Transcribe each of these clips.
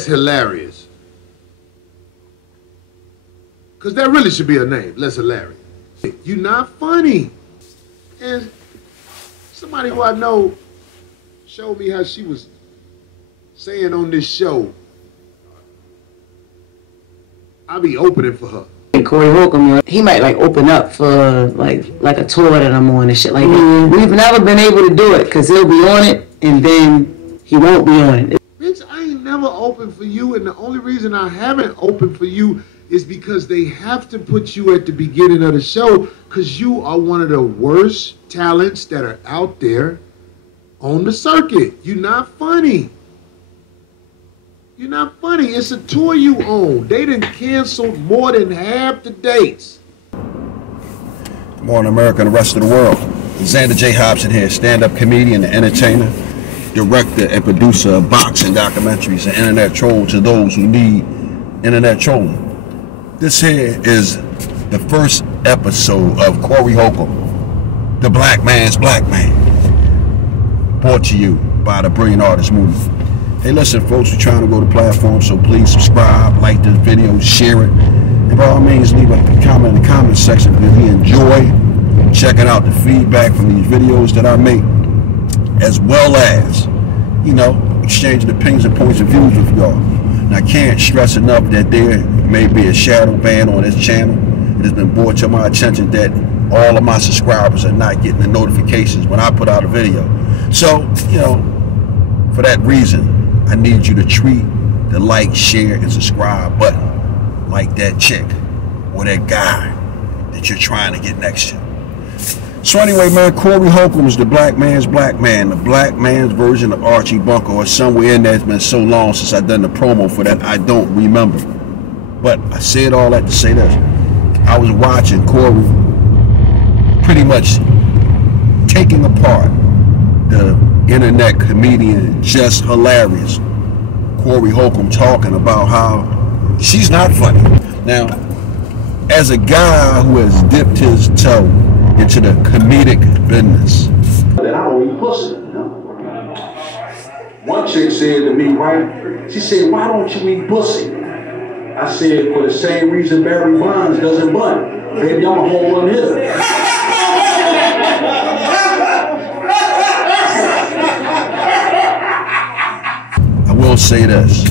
Les Hilarious. Because that really should be a name, Les Hilarious. You're not funny. And somebody who I know showed me how she was saying on this show, I'll be opening for her. Corey Holcomb, he might like open up for like a tour that I'm on and shit like that. We've never been able to do it because he'll be on it and then he won't be on it. Bitch, I ain't never opened for you, and the only reason I haven't opened for you is because they have to put you at the beginning of the show because you are one of the worst talents that are out there on the circuit. You're not funny. You're not funny. It's a tour you own. They done canceled more than half the dates. Good morning, America and the rest of the world. Xander J. Hobson here, stand-up comedian and entertainer, director and producer of boxing documentaries and internet troll to those who need internet trolling. This here is the first episode of Corey Holcomb, the Black Man's Black Man, brought to you by the Brilliant Artist Movement. Hey, listen, folks, we're trying to grow the platform, so please subscribe, like this video, share it, and by all means, leave a comment in the comment section if you enjoy checking out the feedback from these videos that I make, as well as, you know, exchanging opinions and points of views with y'all. And I can't stress enough that there may be a shadow ban on this channel. It has been brought to my attention that all of my subscribers are not getting the notifications when I put out a video. So, you know, for that reason, I need you to treat the like, share, and subscribe button like that chick or that guy that you're trying to get next to. So anyway, man, Corey Holcomb is the Black Man's Black Man, the Black Man's version of Archie Bunker, or somewhere in there. It's been so long since I've done the promo for that, I don't remember. But I said all that to say this. I was watching Corey pretty much taking apart the internet comedian Jess Hilarious, Corey Holcomb, talking about how she's not funny. Now, as a guy who has dipped his toe into the comedic business, that I don't eat pussy. You know? One chick said to me, right? She said, "Why don't you eat pussy?" I said, "For the same reason Barry Bonds doesn't butt. Baby, I'm a home run hitter." I will say this.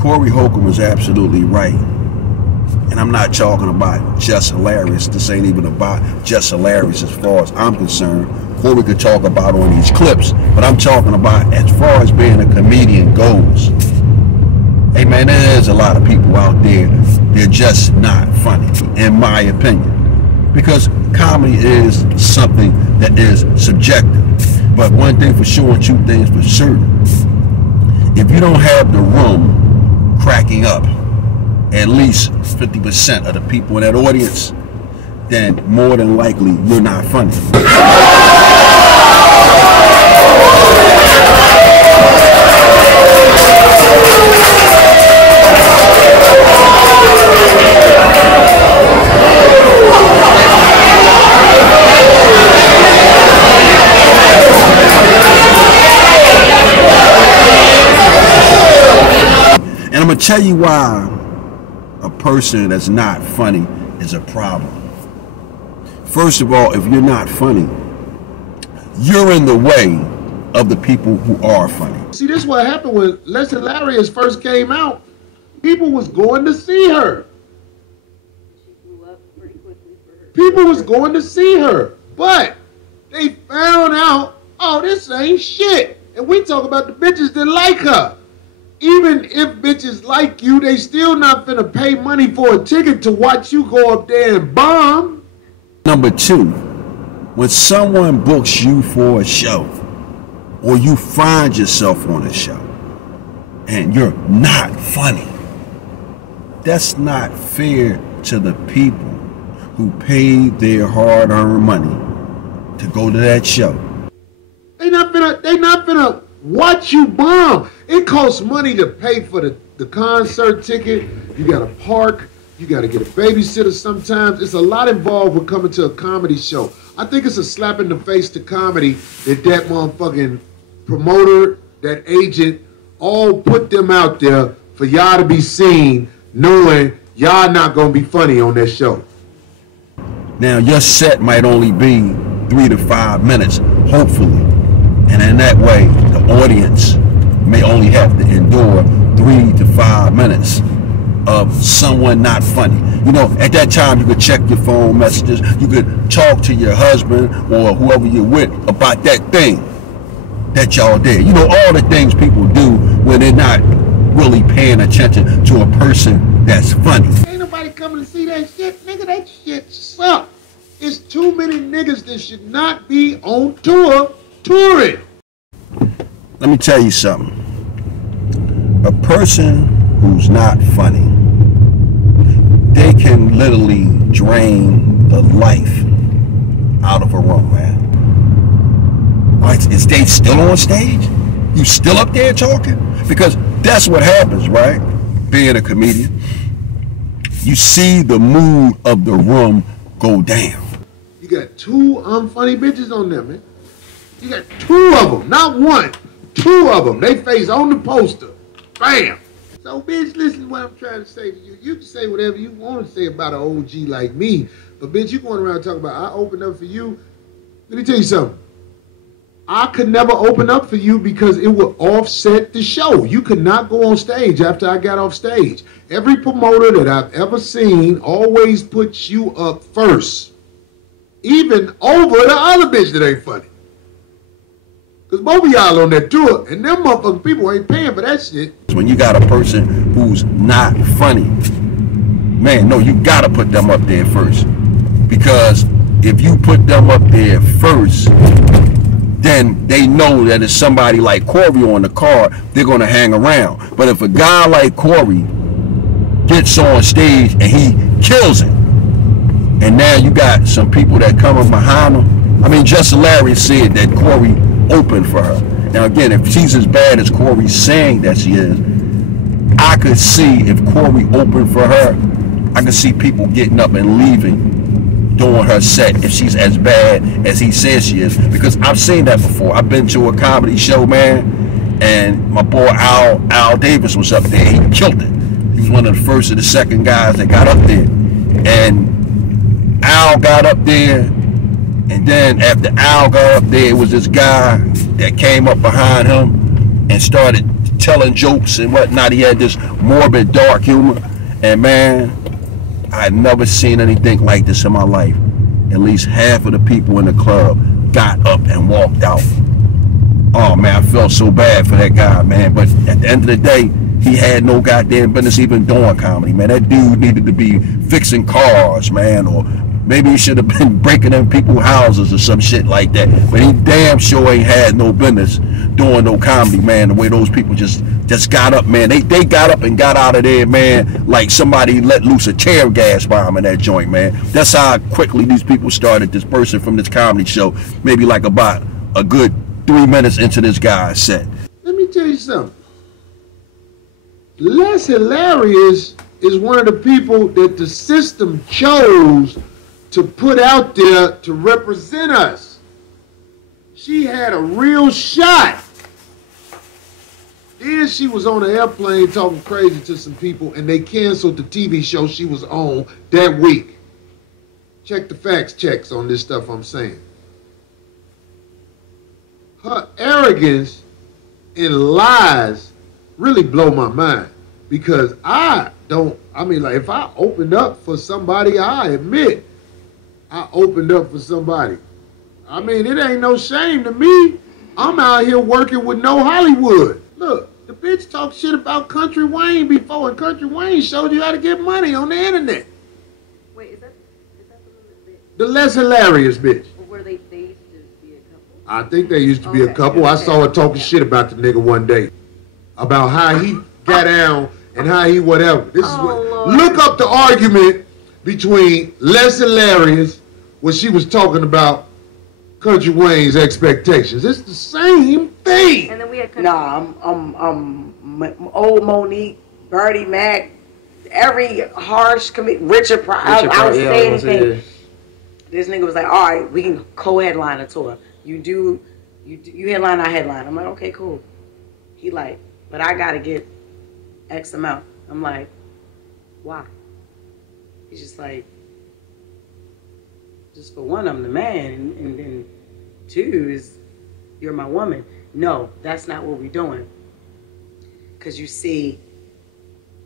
Corey Holcomb is absolutely right. And I'm not talking about Jess Hilarious. This ain't even about Jess Hilarious as far as I'm concerned. Corey could talk about on these clips, but I'm talking about as far as being a comedian goes. Hey man, there is a lot of people out there, they're just not funny, in my opinion. Because comedy is something that is subjective. But one thing for sure and two things for certain. If you don't have the room cracking up at least 50% of the people in that audience, then more than likely you're not funny. And I'm gonna tell you why a person that's not funny is a problem. First of all, if you're not funny, you're in the way of the people who are funny. See, this is what happened when Les Hilarious first came out. People was going to see her. People was going to see her. But they found out, oh, this ain't shit. And we talk about the bitches that like her. Even if bitches like you, they still not finna pay money for a ticket to watch you go up there and bomb. Number two, when someone books you for a show, or you find yourself on a show, and you're not funny, that's not fair to the people who paid their hard-earned money to go to that show. They not finna watch you bomb. It costs money to pay for the concert ticket. You gotta park. You gotta get a babysitter sometimes. It's a lot involved with coming to a comedy show. I think it's a slap in the face to comedy that motherfucking promoter, that agent, all put them out there for y'all to be seen, knowing y'all not gonna be funny on that show. Now your set might only be 3 to 5 minutes, hopefully. And in that way, the audience may only have to endure 3 to 5 minutes of someone not funny. You know, at that time you could check your phone messages, you could talk to your husband or whoever you're with about that thing that y'all did. You know, all the things people do when they're not really paying attention to a person that's funny. Ain't nobody coming to see that shit, nigga. That shit suck. It's too many niggas that should not be on tour touring. Let me tell you something. A person who's not funny, they can literally drain the life out of a room, man. Like, is Dave still on stage? You still up there talking? Because that's what happens, right? Being a comedian, you see the mood of the room go down. You got 2 unfunny bitches on there, man. You got 2 of them, not 1. 2 of them. They face on the poster. Bam. So, bitch, listen to what I'm trying to say to you. You can say whatever you want to say about an OG like me, but, bitch, you going around talking about I opened up for you. Let me tell you something. I could never open up for you because it would offset the show. You could not go on stage after I got off stage. Every promoter that I've ever seen always puts you up first, even over the other bitch that ain't funny. Because both of y'all on that tour, and them motherfucking people ain't paying for that shit. When you got a person who's not funny, man, no, you gotta put them up there first. Because if you put them up there first, then they know that it's somebody like Corey on the card, they're gonna hang around. But if a guy like Corey gets on stage and he kills it, and now you got some people that come up behind him. I mean, Jess Larry said that Corey opened for her. Now again, if she's as bad as Corey's saying that she is, I could see if Corey opened for her, I could see people getting up and leaving during her set if she's as bad as he says she is. Because I've seen that before. I've been to a comedy show, man, and my boy Al Davis was up there. He killed it. He was one of the first or the second guys that got up there. And Al got up there, and then after Al got up there, it was this guy that came up behind him and started telling jokes and whatnot. He had this morbid, dark humor. And man, I had never seen anything like this in my life. At least half of the people in the club got up and walked out. Oh man, I felt so bad for that guy, man. But at the end of the day, he had no goddamn business even doing comedy, man. That dude needed to be fixing cars, man, or maybe he should have been breaking in people's houses or some shit like that. But he damn sure ain't had no business doing no comedy, man. The way those people just got up, man. They got up and got out of there, man, like somebody let loose a tear gas bomb in that joint, man. That's how quickly these people started dispersing from this comedy show. Maybe like about a good 3 minutes into this guy's set. Let me tell you something. Les Hilarious is one of the people that the system chose to put out there to represent us. She had a real shot. Then she was on an airplane talking crazy to some people, and they canceled the TV show she was on that week. Check the facts checks on this stuff I'm saying. Her arrogance and lies really blow my mind, because if I opened up for somebody, I admit I opened up for somebody. I mean, it ain't no shame to me. I'm out here working with no Hollywood. Look, the bitch talked shit about Country Wayne before, and Country Wayne showed you how to get money on the internet. Wait, is that the Les Hilarious bitch? Or were they used to be a couple? I think they used to be a couple. I saw her talking shit about the nigga one day, about how he got down and how he whatever. This is what. Lord. Look up the argument between Les Hilarious when she was talking about Country Wayne's expectations. It's the same thing. And then we had Old Monique, Bertie Mac, every harsh Richard Pryor. I would say anything. This nigga was like, all right, we can co-headline a tour. You headline, I headline. I'm like, okay, cool. He like, but I gotta get X amount. I'm like, why? He's just like, just for one, I'm the man, and then two is you're my woman. No, that's not what we're doing. Cause you see,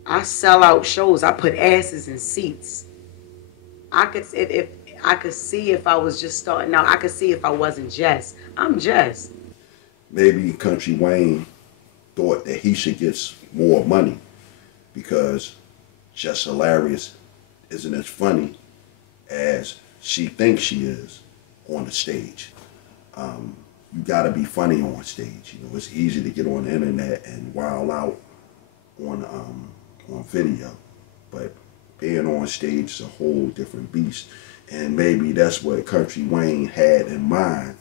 I sell out shows. I put asses in seats. I could if I could see if I was just starting out. I could see if I wasn't Jess. I'm Jess. Maybe Country Wayne thought that he should get more money because Jess Hilarious isn't as funny as she thinks she is on the stage. You gotta be funny on stage. You know, it's easy to get on the internet and wild out on video, but being on stage is a whole different beast. And maybe that's what Country Wayne had in mind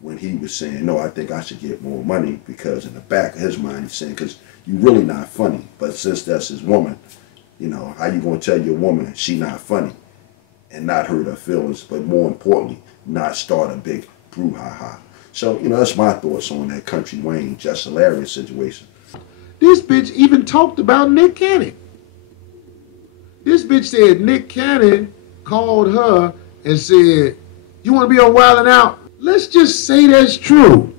when he was saying, no, I think I should get more money, because in the back of his mind he's saying, because you're really not funny. But since that's his woman, you know, how you gonna tell your woman she not funny and not hurt her feelings, but more importantly, not start a big brouhaha. So, you know, that's my thoughts on that Country Wayne, Jess Hilarious situation. This bitch even talked about Nick Cannon. This bitch said Nick Cannon called her and said, you want to be on Wild 'N Out? Let's just say that's true.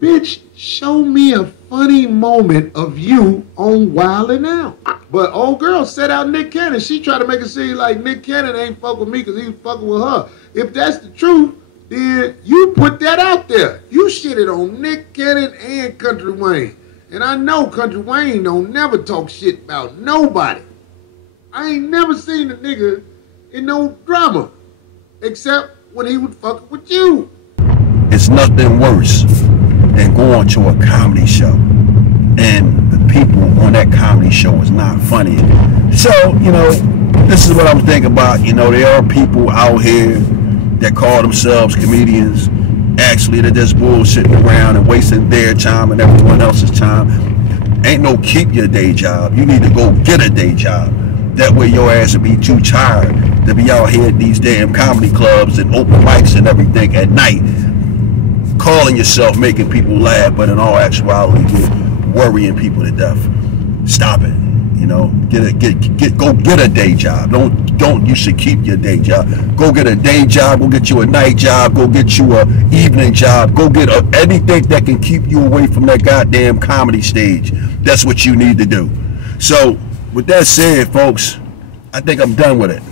Bitch, show me a funny moment of you on Wild 'N Out. But old girl set out Nick Cannon. She tried to make it seem like Nick Cannon ain't fuck with me because he was fucking with her. If that's the truth, then you put that out there. You shitted on Nick Cannon and Country Wayne. And I know Country Wayne don't never talk shit about nobody. I ain't never seen a nigga in no drama, except when he would fuck with you. It's nothing worse than going to a comedy show and the people on that comedy show is not funny. So, you know, this is what I'm thinking about. You know, there are people out here that call themselves comedians. Actually, they're just bullshitting around and wasting their time and everyone else's time. Ain't no keep your day job. You need to go get a day job. That way your ass will be too tired to be out here at these damn comedy clubs and open mics and everything at night, calling yourself making people laugh, but in all actuality you're worrying people to death. Stop it. You know, go get a day job. Don't you should keep your day job. Go get a day job, go get you a night job, go get you a evening job, go get anything that can keep you away from that goddamn comedy stage. That's what you need to do. So with that said, folks, I think I'm done with it.